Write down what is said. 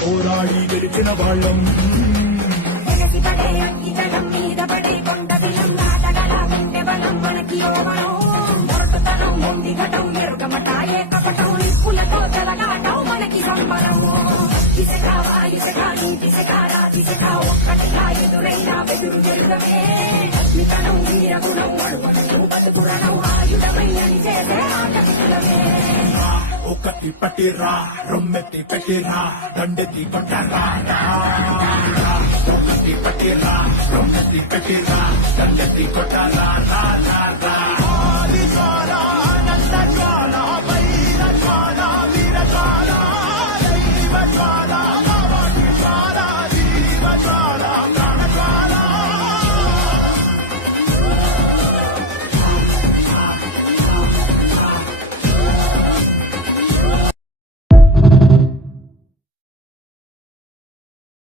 పోరాడి గెలిచిన వాళ్ళం వెనసి పడే అంకితనం మీద పడే కొండ బిలం నాటగల గుండె బలం మనకి యోగం మొరటుతనం మొండి ఘటం ఎరుగమట ఏకపటం నిప్పులతో చెలగాటం మనకి సంబరం ఇసక వాయుసక నీతిసక రాతిసక ఒక్కటిగా ఎదురైనా బెదురు జరుగమే అగ్నితనం వీరగుణం అడుగును బతుకురణం ఆయుధమై అని చేసే ఆటమే ఒకటి పట్టిరా రొమ్మెత్తి పెట్టిరా దండెత్తి కొట్టరా ఒకటి పట్టిరా రొమ్మెత్తి పెట్టిరా దండెత్తి కొట్టరా